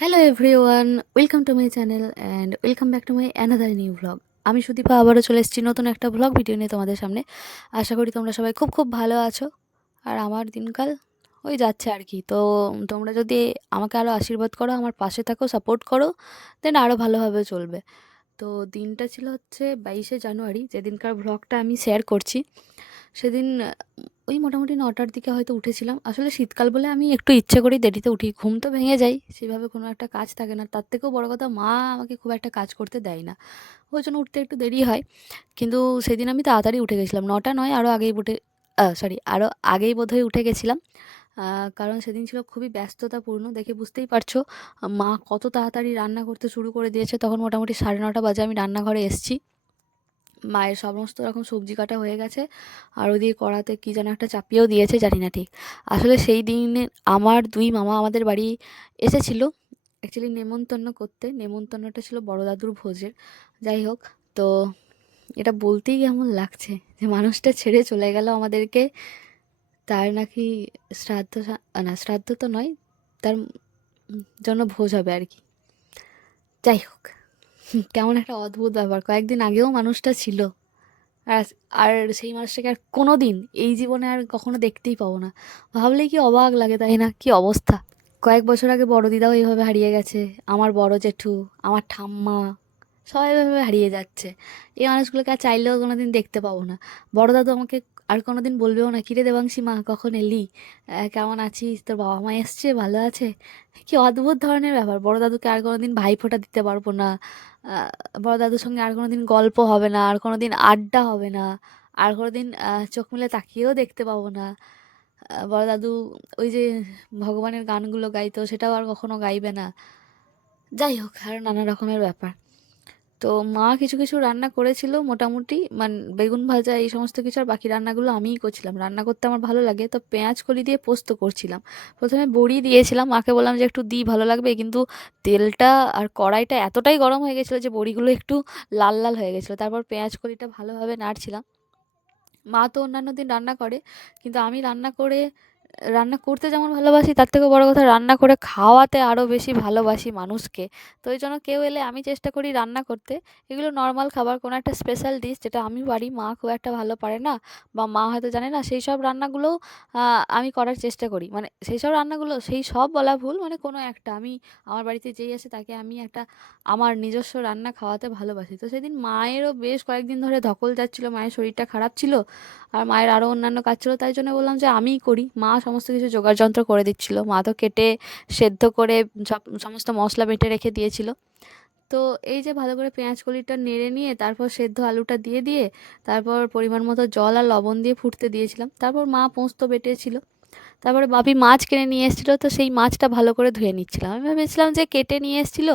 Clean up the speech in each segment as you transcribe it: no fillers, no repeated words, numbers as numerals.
Hello everyone, welcome to my channel and welcome back to my another new vlog. আমি সুদীপা আবারও চলে এসেছি নতুন একটা ভ্লগ ভিডিও নিয়ে তোমাদের সামনে। আশা করি তোমরা সবাই খুব খুব ভালো আছো। আর আমার দিনকাল ওই যাচ্ছে আর কি। তো তোমরা যদি আমাকে আরও আশীর্বাদ করো, আমার পাশে থাকো, সাপোর্ট করো, দেন আরও ভালোভাবে চলবে। তো দিনটা ছিল হচ্ছে 22শে জানুয়ারি, যেদিনকার ভ্লগটা আমি শেয়ার করছি। সেদিন ওই মোটামুটি 9টার দিকে হয়তো উঠেছিলাম। আসলে শীতকাল বলে আমি একটু ইচ্ছে করেই দেরিতে উঠি, ঘুম তো ভেঙে যায়, সেভাবে কোনো একটা কাজ থাকে না। তার থেকেও বড় কথা, মা আমাকে খুব একটা কাজ করতে দেয় না, ওই জন্য উঠতে একটু দেরি হয়। কিন্তু সেদিন আমি তাড়াতাড়ি উঠে গেছিলাম, 9টা নয়, আরও আগেই উঠে, সরি, আরও আগেই বোধহয় উঠে গেছিলাম। কারণ সেদিন ছিল খুবই ব্যস্ততাপূর্ণ, দেখে বুঝতেই পারছো। মা কত তাড়াতাড়ি রান্না করতে শুরু করে দিয়েছে। তখন মোটামুটি 9:30 বাজে আমি রান্নাঘরে এসেছি। মায়ের সমস্ত রকম সবজি কাটা হয়ে গেছে, আর ওদিকে কড়াতে কী যেন একটা চাপিয়েও দিয়েছে, জানি না ঠিক। আসলে সেই দিনে আমার দুই মামা আমাদের বাড়ি এসেছিল অ্যাকচুয়ালি নেমন্তন্ন করতে। নেমন্তন্নটা ছিল বড় দাদুর ভোজের। যাই হোক, তো এটা বলতেই কেমন লাগছে যে মানুষটা ছেড়ে চলে গেল আমাদেরকে। তার নাকি না, শ্রাদ্ধ তো নয়, তার জন্য ভোজ হবে আর কি। যাই হোক, কেমন একটা অদ্ভুত ব্যাপার, কয়েকদিন আগেও মানুষটা ছিল। আর আর সেই মানুষটাকে আর কোনো দিন এই জীবনে আর কখনো দেখতেই পাবো না। ভাবলেই কি অবাক লাগে, তাই না? কি অবস্থা! কয়েক বছর আগে বড় দিদাও এইভাবে হারিয়ে গেছে, আমার বড় জেঠু, আমার ঠাম্মা, সবাই এভাবে হারিয়ে যাচ্ছে। এই মানুষগুলোকে আর চাইলেও কোনোদিন দেখতে পাবো না। বড় দাদু আমাকে আর কোনোদিন বলবেও না, কিরে দেবাংশী মা, কখন এলি, কেমন আছিস, তোর বাবা মা এসছে, ভালো আছে? কি অদ্ভুত ধরনের ব্যাপার। বড় দাদুকে আর কোনোদিন ভাইফোঁটা দিতে পারবো না। বড় দাদুর সঙ্গে আর কোনোদিন গল্প হবে না, আর কোনোদিন আড্ডা হবে না, আর কোনোদিন চোখ মেলে তাকিয়েও দেখতে পাবো না। বড় দাদু ওই যে ভগবানের গানগুলো গাইতো, সেটাও আর কখনো গাইবে না। যাই হোক, আরও নানা রকমের ব্যাপার। তো মা কিছু কিছু রান্না করেছিল মোটামুটি, বেগুন ভাজা এই সমস্ত কিছু, আর বাকি রান্নাগুলো আমিই করছিলাম। রান্না করতে আমার ভালো লাগে, তো পেঁয়াজ কলি দিয়ে পোস্ত করছিলাম। প্রথমে বড়ি দিয়েছিলাম, মাকে বললাম যে একটু দিই, ভালো লাগবে, কিন্তু তেলটা আর কড়াইটা এতটাই গরম হয়ে গেছিলো যে বড়িগুলো একটু লাল লাল হয়ে গেছিলো। তারপর পেঁয়াজ কলিটা ভালোভাবে নাড়ছিলাম। মা তো অন্যান্য দিন রান্না করে, কিন্তু আমি রান্না করতে যেমন ভালোবাসি, তার থেকেও বড় কথা রান্না করে খাওয়াতে আরও বেশি ভালোবাসি মানুষকে। তো ওই জন্য কেউ এলে আমি চেষ্টা করি রান্না করতে। এগুলো নর্মাল খাবার, কোনো একটা স্পেশাল ডিশ যেটা আমি পারি, মা খুব একটা ভালো পারে না, বা মা হয়তো জানে না, সেই সব রান্নাগুলোও আমি করার চেষ্টা করি। মানে সেই সব রান্নাগুলো, সেই সব বলা ভুল, মানে কোনো একটা আমি, আমার বাড়িতে যেই আসে তাকে আমি একটা আমার নিজস্ব রান্না খাওয়াতে ভালোবাসি। তো সেদিন মায়েরও বেশ কয়েকদিন ধরে ধকল যাচ্ছিলো, মায়ের শরীরটা খারাপ ছিল, আর মায়ের আরও অন্যান্য কাজ ছিল, তাই জন্য বললাম যে আমিই করি। মা সমস্ত কিছু জোগাড় যন্ত্র করে দিচ্ছিল, মা তো কেটে সেদ্ধ করে সমস্ত মশলা বেটে রেখে দিয়েছিল। তো এই যে ভালো করে পেঁয়াজ কলিটা নেড়ে নিয়ে তারপর সেদ্ধ আলুটা দিয়ে দিয়ে তারপর পরিমাণ মতো জল আর লবণ দিয়ে ফুটতে দিয়েছিলাম। তারপর মা পোস্ত বেটেছিল। তারপরে বাপি মাছ কিনে নিয়ে এসেছিলো, তো সেই মাছটা ভালো করে ধুয়ে নিচ্ছিলাম। আমি ভেবেছিলাম যে কেটে নিয়ে এসেছিলো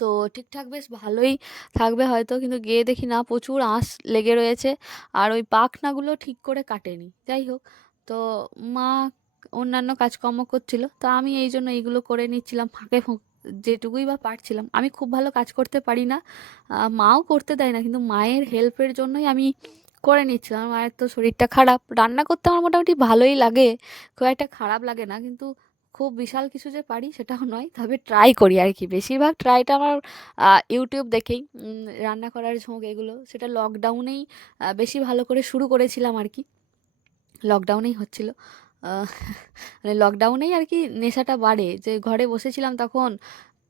তো ঠিকঠাক বেশ ভালোই থাকবে হয়তো, কিন্তু গিয়ে দেখি না, প্রচুর আঁশ লেগে রয়েছে, আর ওই পাখনাগুলো ঠিক করে কাটেনি। যাই হোক, তো মা অন্যান্য কাজকর্ম করছিল, তো আমি এই জন্য এইগুলো করে নিচ্ছিলাম ফাঁকে যেটুকুই বা পারছিলাম। আমি খুব ভালো কাজ করতে পারি না, মাও করতে দেয় না, কিন্তু মায়ের হেল্পের জন্যই আমি করে নিচ্ছিলাম। মায়ের তো শরীরটা খারাপ, রান্না করতে আমার মোটামুটি ভালোই লাগে, খুব একটা খারাপ লাগে না, কিন্তু খুব বিশাল কিছু যে পারি সেটাও নয়, তবে ট্রাই করি আর কি। বেশিরভাগ ট্রাইটা আমার ইউটিউব দেখেই, রান্না করার ঝোঁক এগুলো, সেটা লকডাউনেই বেশি ভালো করে শুরু করেছিলাম আর কি। লকডাউনেই হচ্ছিল, আহ, মানে লকডাউনেই আর কি নেশাটা বাড়ে, যে ঘরে বসেছিলাম তখন,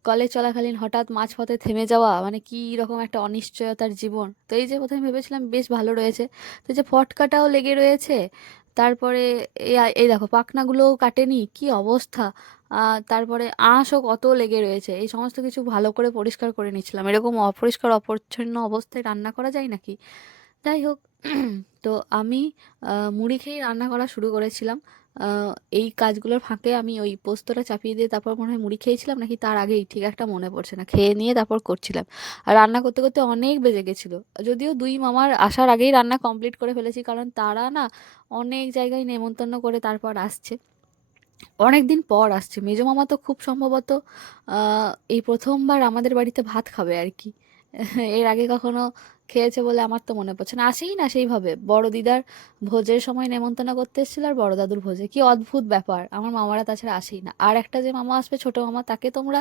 কলেজ চলাকালীন হঠাৎ মাঝপথে থেমে যাওয়া, মানে কী রকম একটা অনিশ্চয়তার জীবন। তো এই যে প্রথমে ভেবেছিলাম বেশ ভালো রয়েছে, তো এই যে ফটকাটাও লেগে রয়েছে, তারপরে এই দেখো পাখনাগুলোও কাটেনি, কি অবস্থা! তারপরে আঁশও কত লেগে রয়েছে, এই সমস্ত কিছু ভালো করে পরিষ্কার করে নিচ্ছিলাম। এরকম অপরিষ্কার অপরিচ্ছন্ন অবস্থায় রান্না করা যায় নাকি? যাই হোক, তো আমি মুড়ি খেয়েই রান্না করা শুরু করেছিলাম। আহ, এই কাজগুলোর ফাঁকে আমি ওই পোস্তটা চাপিয়ে দিয়ে তারপর মনে হয় মুড়ি খেয়েছিলাম, নাকি তার আগেই, ঠিক একটা মনে পড়ছে না, খেয়ে নিয়ে তারপর করছিলাম। আর রান্না করতে করতে অনেক বেজে গেছিলো, যদিও দুই মামার আসার আগেই রান্না কমপ্লিট করে ফেলেছি, কারণ তারা না অনেক জায়গায় নেমন্তন্ন করে তারপর আসছে, অনেক দিন পর আসছে। মেজো মামা তো খুব সম্ভবত এই প্রথমবার আমাদের বাড়িতে ভাত খাবে আর কি। এর আগে কখনো খেয়েছে বলে আমার তো মনে পড়ছে না, আসেই না সেইভাবে। বড় দিদার ভোজের সময় নেমন্তন্ন করতে এসেছিল, আর বড় দাদুর ভোজে, কি অদ্ভুত ব্যাপার, আমার মামারা তাছাড়া আসেই না। আর একটা যে মামা আসবে, ছোট মামা, তাকে তোমরা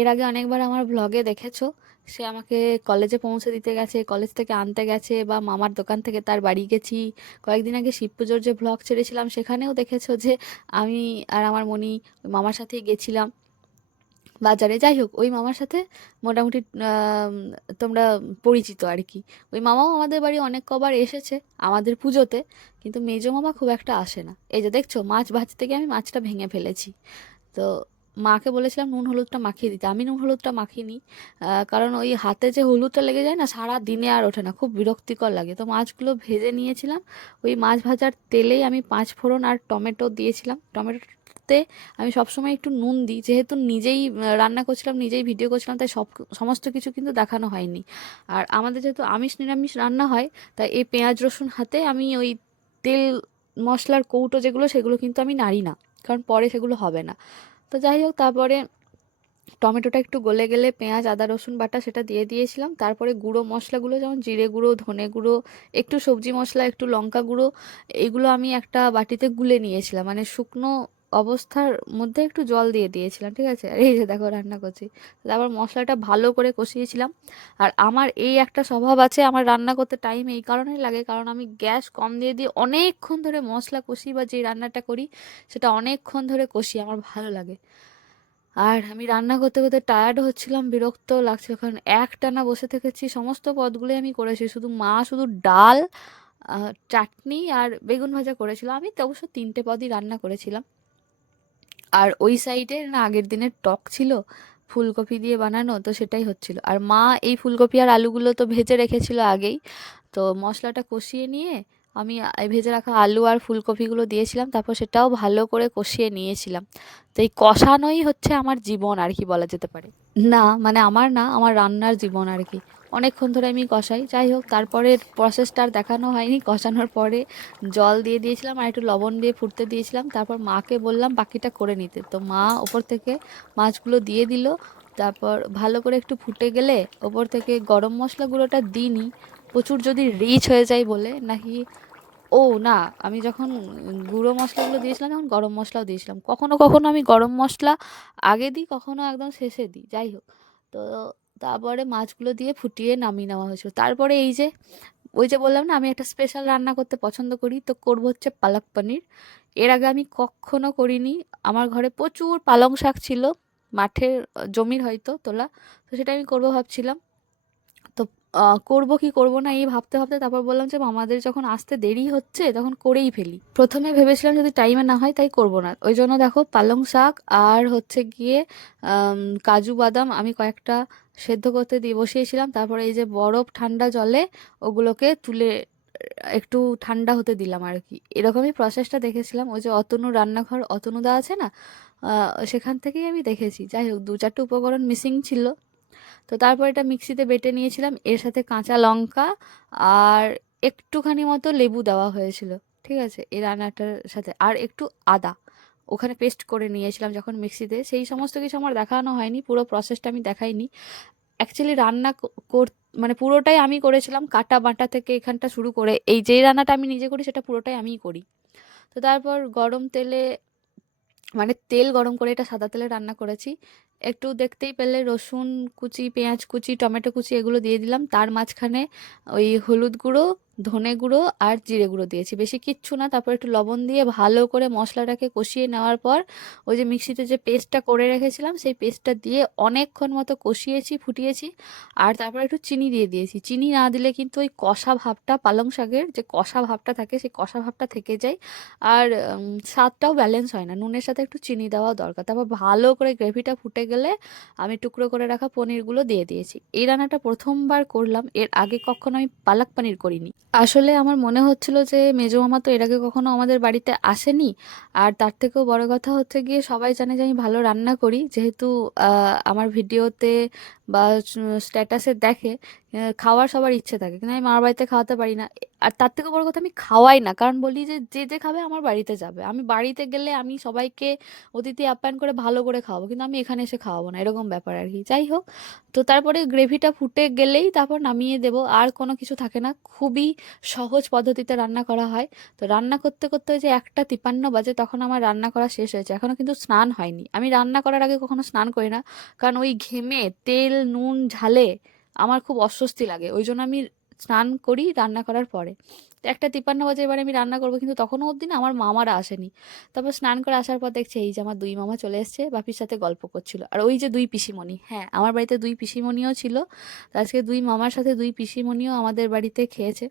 এর আগে অনেকবার আমার ব্লগে দেখেছো। সে আমাকে কলেজে পৌঁছে দিতে গেছে, কলেজ থেকে আনতে গেছে, বা মামার দোকান থেকে তার বাড়ি গেছি। কয়েকদিন আগে শিব পুজোর যে ব্লগ ছেড়েছিলাম সেখানেও দেখেছো যে আমি আর আমার মনি মামার সাথেই গেছিলাম বাজারে। যাই হোক, ওই মামার সাথে মোটামুটি তোমরা পরিচিত আর কি। ওই মামাও আমাদের বাড়ি অনেক কবার এসেছে আমাদের পুজোতে, কিন্তু মেজো মামা খুব একটা আসে না। এই যে দেখছো, মাছ ভাজতে গিয়ে আমি মাছটা ভেঙে ফেলেছি। তো মাকে বলেছিলাম নুন হলুদটা মাখিয়ে দিতে, আমি নুন হলুদটা মাখিনি। কারণ ওই হাতে যে হলুদটা লেগে যায় না, সারা দিনে আর ওঠে না, খুব বিরক্তিকর লাগে। তো মাছগুলো ভেজে নিয়েছিলাম, ওই মাছ ভাজার তেলেই আমি পাঁচ ফোড়ন আর টমেটো দিয়েছিলাম। টমেটোতে আমি সবসময় একটু নুন দিই, যেহেতু নিজেই রান্না করছিলাম, নিজেই ভিডিও করছিলাম, তাই সমস্ত কিছু কিন্তু দেখানো হয়নি। আর আমাদের যেহেতু আমিষ নিরামিষ রান্না হয়, তাই এই পেঁয়াজ রসুন হাতে আমি ওই তেল মশলার কৌটো যেগুলো, সেগুলো কিন্তু আমি নাড়ি না, কারণ পরে সেগুলো হবে না। তো যাই হোক, তারপরে টমেটোটা একটু গলে গেলে পেঁয়াজ আদা রসুন বাটা সেটা দিয়ে দিয়েছিলাম। তারপরে গুঁড়ো মশলাগুলো, যেমন জিরে গুঁড়ো, ধনে গুঁড়ো, একটু সবজি মশলা, একটু লঙ্কা গুঁড়ো, এগুলো আমি একটা বাটিতে গুলে নিয়েছিলাম, মানে শুকনো অবস্থার মধ্যে একটু জল দিয়ে দিয়েছিলাম, ঠিক আছে। আর এই যে দেখো রান্না করছি, তারপর মশলাটা ভালো করে কষিয়েছিলাম। আর আমার এই একটা স্বভাব আছে, আমার রান্না করতে টাইম এই কারণেই লাগে, কারণ আমি গ্যাস কম দিয়ে দিয়ে অনেকক্ষণ ধরে মশলা কষি, বা যে রান্নাটা করি সেটা অনেকক্ষণ ধরে কষি, আমার ভালো লাগে। আর আমি রান্না করতে করতে টায়ার্ড হচ্ছিলাম, বিরক্ত লাগছিল, কারণ একটানা বসে থেকেছি, সমস্ত পদগুলোই আমি করেছি, শুধু মা শুধু ডাল, চাটনি আর বেগুন ভাজা করেছিল। আমি তো অবশ্য তিনটে পদই রান্না করেছিলাম। আর ওই সাইডে না আগের দিনের টক ছিল ফুলকপি দিয়ে বানানো, তো সেটাই হচ্ছিল। আর মা এই ফুলকপি আর আলুগুলো তো ভেজে রেখেছিল আগেই। তো মশলাটা কষিয়ে নিয়ে আমি এই ভেজে রাখা আলু আর ফুলকপিগুলো দিয়েছিলাম, তারপর সেটাও ভালো করে কষিয়ে নিয়েছিলাম। তো এই কষানোই হচ্ছে আমার জীবন আর কি, বলা যেতে পারে। না মানে আমার না, আমার রান্নার জীবন আর কি। অনেকক্ষণ ধরে আমি কষাই। যাই হোক, তারপরে প্রসেসটা আর দেখানো হয়নি। কষানোর পরে জল দিয়ে দিয়েছিলাম, আর একটু লবণ দিয়ে ফুটতে দিয়েছিলাম। তারপর মাকে বললাম বাকিটা করে নিতে, তো মা ওপর থেকে মাছগুলো দিয়ে দিল। তারপর ভালো করে একটু ফুটে গেলে ওপর থেকে গরম মশলা গুঁড়োটা দিইনি, প্রচুর যদি রিচ হয়ে যায় বলে নাকি। ও না, আমি যখন গুঁড়ো মশলাগুলো দিয়েছিলাম তখন গরম মশলাও দিয়েছিলাম। কখনো কখনো আমি গরম মশলা আগে দিই, কখনো একদম শেষে দিই। যাই হোক, তো তারপরে মাছগুলো দিয়ে ফুটিয়ে নামিয়ে নেওয়া হয়েছিল। তারপরে এই যে ওই যে বললাম না, আমি একটা স্পেশাল রান্না করতে পছন্দ করি, তো করবো হচ্ছে পালক পনির। এর আগে আমি কখনো করিনি। আমার ঘরে প্রচুর পালং শাক ছিল, মাঠের জমির হয়তো তোলা, তো সেটা আমি করবো ভাবছিলাম। তো করবো কি করবো না এই ভাবতে ভাবতে তারপর বললাম যে আমাদের যখন আসতে দেরি হচ্ছে তখন করেই ফেলি। প্রথমে ভেবেছিলাম যদি টাইমে না হয় তাই করবো না, ওই জন্য দেখো পালং শাক আর হচ্ছে গিয়ে কাজু বাদাম আমি কয়েকটা সেদ্ধ করতে দিয়ে বসিয়েছিলাম। তারপরে এই যে বরফ ঠান্ডা জলে ওগুলোকে তুলে একটু ঠান্ডা হতে দিলাম আর কি। এরকমই প্রসেসটা দেখেছিলাম, ওই যে অতনু রান্নাঘর, অতনুদা আছে না, সেখান থেকেই আমি দেখেছি। যাই হোক, দু চারটে উপকরণ মিসিং ছিল। তো তারপর এটা মিক্সিতে বেটে নিয়েছিলাম, এর সাথে কাঁচা লঙ্কা আর একটুখানি মতো লেবু দেওয়া হয়েছিল, ঠিক আছে, এই রান্নাটার সাথে। আর একটু আদা ওখানে পেস্ট করে নিয়েছিলাম যখন মিক্সিতে। সেই সমস্ত কিছু আমার দেখানো হয়নি, পুরো প্রসেসটা আমি দেখাইনি। অ্যাকচুয়ালি রান্না মানে পুরোটাই আমি করেছিলাম, কাটা বাটা থেকে এখানটা শুরু করে এই যেই রান্নাটা আমি নিজে করি সেটা পুরোটাই আমিই করি। তো তারপর গরম তেলে, মানে তেল গরম করে, এটা সাদা তেলে রান্না করেছি, একটু দেখতেই পেলে রসুন কুচি, পেঁয়াজ কুচি, টমেটো কুচি এগুলো দিয়ে দিলাম। তার মাঝখানে ওই হলুদ গুঁড়ো, ধনে গুঁড়ো আর জিরে গুঁড়ো দিয়েছি, বেশি কিচ্ছু না। তারপর একটু লবণ দিয়ে ভালো করে মশলাটাকে কষিয়ে নেওয়ার পর ওই যে মিক্সিতে যে পেস্টটা করে রেখেছিলাম সেই পেস্টটা দিয়ে অনেকক্ষণ মতো কষিয়েছি, ফুটিয়েছি। আর তারপর একটু চিনি দিয়ে দিয়েছি। চিনি না দিলে কিন্তু ওই কষা ভাবটা, পালং শাকের যে কষা ভাবটা থাকে সেই কষা ভাবটা থেকে যায়, আর স্বাদটাও ব্যালেন্স হয় না। নুনের সাথে একটু চিনি দেওয়া দরকার। তারপর ভালো করে গ্রেভিটা ফুটে গেলে আমি টুকরো করে রাখা পনিরগুলো দিয়ে দিয়েছি। এই রান্নাটা প্রথমবার করলাম, এর আগে কখনো আমি পালক পনির করিনি। আসলে আমার মনে হচ্ছিল যে মেজো মামা তো এর আগে কখনো আমাদের বাড়িতে আসেনি, আর তার থেকেও বড় কথা হচ্ছে গিয়ে সবাই জানে যে আমি ভালো রান্না করি, যেহেতু আমার ভিডিওতে বা স্ট্যাটাসে দেখে, খাওয়ার সবার ইচ্ছে থাকে, কিন্তু আমি মামার বাড়িতে খাওয়াতে পারি না। আর তার থেকে বড় কথা, আমি খাওয়াই না, কারণ বলি যে যে যে খাবে আমার বাড়িতে যাবে। আমি বাড়িতে গেলে আমি সবাইকে অতিথি আপ্যায়ন করে ভালো করে খাওয়াবো, কিন্তু আমি এখানে এসে খাওয়াবো না, এরকম ব্যাপার আর কি। যাই হোক, তো তারপরে গ্রেভিটা ফুটে গেলেই তারপর নামিয়ে দেবো, আর কোনো কিছু থাকে না। খুবই সহজ পদ্ধতিতে রান্না করা হয়। তো রান্না করতে করতে ওই যে 1:53 বাজে, তখন আমার রান্না করা শেষ হয়েছে, এখনো কিন্তু স্নান হয়নি। আমি রান্না করার আগে কখনো স্নান করি না, কারণ ওই ঘেমে তেল নুন ঝালে আমার খুব অস্বস্তি লাগে, ওই জন্য আমি স্নান করি রান্না করার পরে। তো 1:53 বাজে, এবারে আমি রান্না করবো, কিন্তু তখনও অবধি না আমার মামারা আসেনি। তারপর স্নান করে আসার পর দেখছি এই যে আমার দুই মামা চলে এসেছে, বাপির সাথে গল্প করছিল। আর ওই যে দুই পিসিমণি, হ্যাঁ আমার বাড়িতে দুই পিসিমণিও ছিল। তো আজকে দুই মামার সাথে দুই পিসিমণিও আমাদের বাড়িতে খেয়েছে।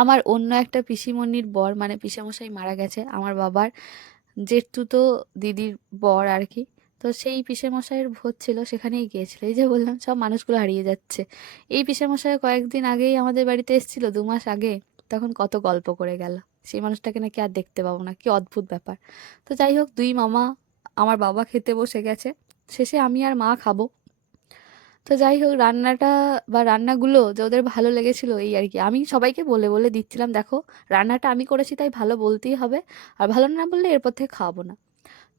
আমার অন্য একটা পিসিমণির বর, মানে পিসেমশাই মারা গেছে, আমার বাবার জেঠতুতো দিদির বর আর কি। তো সেই পিসেমশাইয়ের ভোজ ছিল, সেখানেই গিয়েছিল। এই যে বললাম সব মানুষগুলো হারিয়ে যাচ্ছে। এই পিসেমশাই কয়েকদিন আগেই আমাদের বাড়িতে এসেছিল, 2 মাস আগে। তখন কত গল্প করে গেল, সেই মানুষটাকে নাকি আর দেখতে পাবো না, কি অদ্ভুত ব্যাপার। তো যাই হোক, দুই মামা, আমার বাবা খেতে বসে গেছে, শেষে আমি আর মা খাবো। তো যাই হোক, রান্নাটা বা রান্নাগুলো যে ওদের ভালো লেগেছিল এই আর কি। আমি সবাইকে বলে বলে দিচ্ছিলাম, দেখো রান্নাটা আমি করেছি তাই ভালো বলতেই হবে, আর ভালো না বললে এরপর থেকে খাওয়াবো না।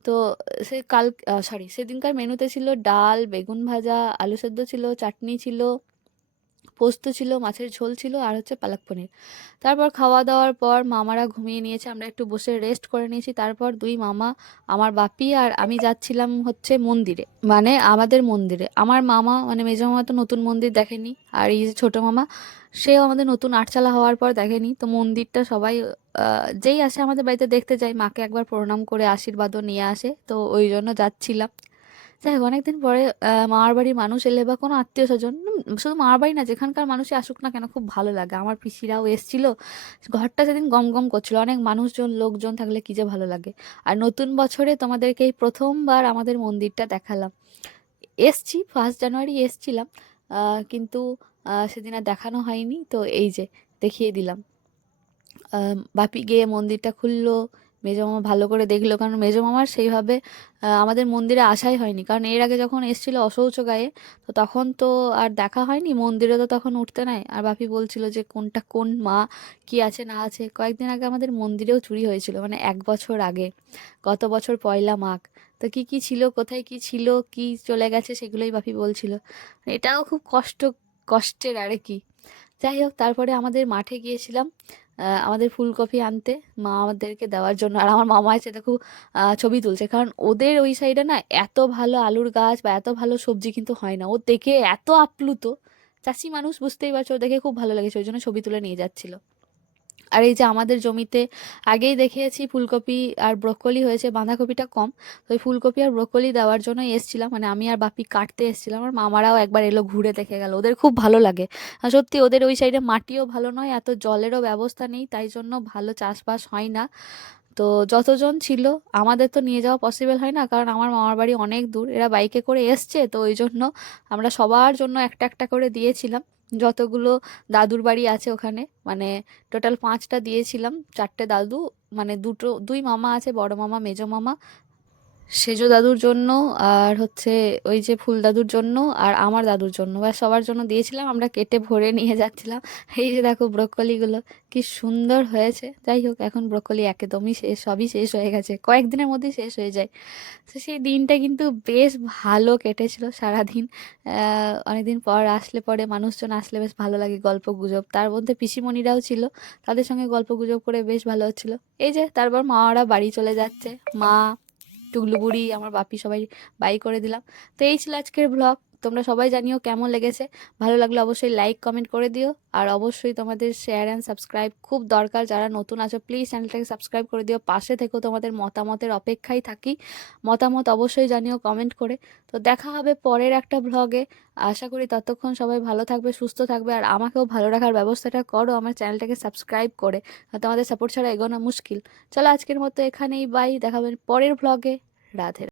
তো সে কাল, সরি, সেদিনকার মেনুতে ছিল ডাল, বেগুন ভাজা, আলু সেদ্ধ ছিল, চাটনি ছিল, পোস্ত ছিল, মাছের ঝোল ছিল, আর হচ্ছে পালক পনির। তারপর খাওয়া দাওয়ার পর মামারা ঘুমিয়ে নিয়েছে, আমরা একটু বসে রেস্ট করে নিয়েছি। তারপর দুই মামা, আমার বাপি আর আমি যাচ্ছিলাম হচ্ছে মন্দিরে, মানে আমাদের মন্দিরে। আমার মামা মানে মেজো মামা তো নতুন মন্দির দেখেনি, আর এই যে ছোটো মামা, সেও আমাদের নতুন আটচালা হওয়ার পর দেখেনি। তো মন্দিরটা সবাই যেই আসে আমাদের বাড়িতে দেখতে যায়, মাকে একবার প্রণাম করে আশীর্বাদও নিয়ে আসে, তো ওই জন্য যাচ্ছিলাম। যাই হোক, অনেকদিন পরে মামার বাড়ির মানুষ এলে বা কোনো আত্মীয় স্বজন, শুধু মামার বাড়ি না, যেখানকার মানুষই আসুক না কেন, খুব ভালো লাগে। আমার পিসিরাও এসছিল, ঘরটা সেদিন গম গম করছিল, অনেক মানুষজন লোকজন থাকলে কি যে ভালো লাগে। আর নতুন বছরে তোমাদেরকে এই প্রথমবার আমাদের মন্দিরটা দেখালাম। এসছি 1 জানুয়ারি এসছিলাম, কিন্তু সেদিন আর দেখানো হয়নি, তো এই যে দেখিয়ে দিলাম। বাপি গিয়ে মন্দিরটা খুললো, মেজো মামা ভালো করে দেখলো, কারণ মেজো মামার সেইভাবে আমাদের মন্দিরে আসাই হয়নি, কারণ এর আগে যখন এসেছিল অশৌচ গায়ে, তো তখন তো আর দেখা হয়নি, মন্দিরে তো তখন উঠতে নাই। আর বাপি বলছিল যে কোনটা কোন মা, কি আছে না আছে। কয়েকদিন আগে আমাদের মন্দিরেও চুরি হয়েছিল, মানে 1 বছর আগে, গত বছর পয়লা মাঘ। তো কি কি ছিল, কোথায় কি ছিল, কি চলে গেছে, সেগুলোই বাপি বলছিল। এটাও খুব কষ্টের আর কি। যাই হোক, তারপরে আমাদের মাঠে গিয়েছিলাম আমাদের ফুলকপি আনতে, মা আমাদেরকে দেওয়ার জন্য। আর আমার মামা এসে দেখো ছবি তুলছে, কারণ ওদের ওই সাইডে না এত ভালো আলুর গাছ বা এত ভালো সবজি কিন্তু হয় না। ও দেখে এত আপ্লুত, চাষি মানুষ বুঝতেই পারছো, ও দেখে খুব ভালো লেগেছে, ওই জন্য ছবি তুলে নিয়ে যাচ্ছিল। আর এই যে আমাদের জমিতে আগেই দেখিয়েছি ফুলকপি আর ব্রোকলি হয়েছে, বাঁধাকপিটা কম। তো ওই ফুলকপি আর ব্রোকলি দেওয়ার জন্যই এসেছিলাম, মানে আমি আর বাপি কাটতে এসেছিলাম। আর মামারাও একবার এলো, ঘুরে দেখে গেল, ওদের খুব ভালো লাগে। আর সত্যি ওদের ওই সাইডে মাটিও ভালো নয়, এত জলেরও ব্যবস্থা নেই, তাই জন্য ভালো চাষবাস হয় না। তো যতজন ছিল, আমাদের তো নিয়ে যাওয়া পসিবল হয় না, কারণ আমার মামার বাড়ি অনেক দূর, এরা বাইকে করে এসছে, তো ওই জন্য আমরা সবার জন্য একটা একটা করে দিয়েছিলাম। যতগুলো দাদুর বাড়ি আছে ওখানে, মানে টোটাল 5টা দিয়েছিলাম, 4টে দাদু, মানে দুই মামা আছে, বড় মামা মেজো মামা, সেজো দাদুর জন্য, আর হচ্ছে ওই যে ফুল দাদুর জন্য, আর আমার দাদুর জন্য, বা সবার জন্য দিয়েছিলাম। আমরা কেটে ভরে নিয়ে যাচ্ছিলাম। এই যে দেখো ব্রোকলিগুলো কি সুন্দর হয়েছে। যাই হোক, এখন ব্রোকলি একদমই শেষ, সবই শেষ হয়ে গেছে, কয়েকদিনের মধ্যেই শেষ হয়ে যায়। তো সেই দিনটা কিন্তু বেশ ভালো কেটেছিল সারাদিন। অনেকদিন পর আসলে, পরে মানুষজন আসলে বেশ ভালো লাগে, গল্প গুজব, তার মধ্যে পিসিমণিরাও ছিল, তাদের সঙ্গে গল্প গুজব করে বেশ ভালো হচ্ছিল। এই যে তারপর মারা বাড়ি চলে যাচ্ছে, মা, টুগলু বুড়ি, আমার বাপি, সবাই বাই করে দিলাম। তো এই ছিল আজকের ব্লগ। তোমরা সবাই জানিও কেমন লেগেছে, ভালো লাগলে অবশ্যই লাইক কমেন্ট করে দিও। আর অবশ্যই তোমাদের শেয়ার অ্যান্ড সাবস্ক্রাইব খুব দরকার, যারা নতুন আছো প্লিজ চ্যানেলটাকে সাবস্ক্রাইব করে দিও, পাশে থেকো, তোমাদের মতামতের অপেক্ষায় থাকি। মতামত অবশ্যই জানিও কমেন্ট করে। তো দেখা হবে পরের একটা ব্লগে, আশা করি ততক্ষণ সবাই ভালো থাকবে, সুস্থ থাকবে, আর আমাকেও ভালো রাখার ব্যবস্থাটা করো আমার চ্যানেলটাকে সাবস্ক্রাইব করে, আর তোমাদের সাপোর্ট ছাড়া এগোনো মুশকিল। চলো আজকের মতো এখানেই বাই, দেখাবেন পরের ব্লগে। রাধে।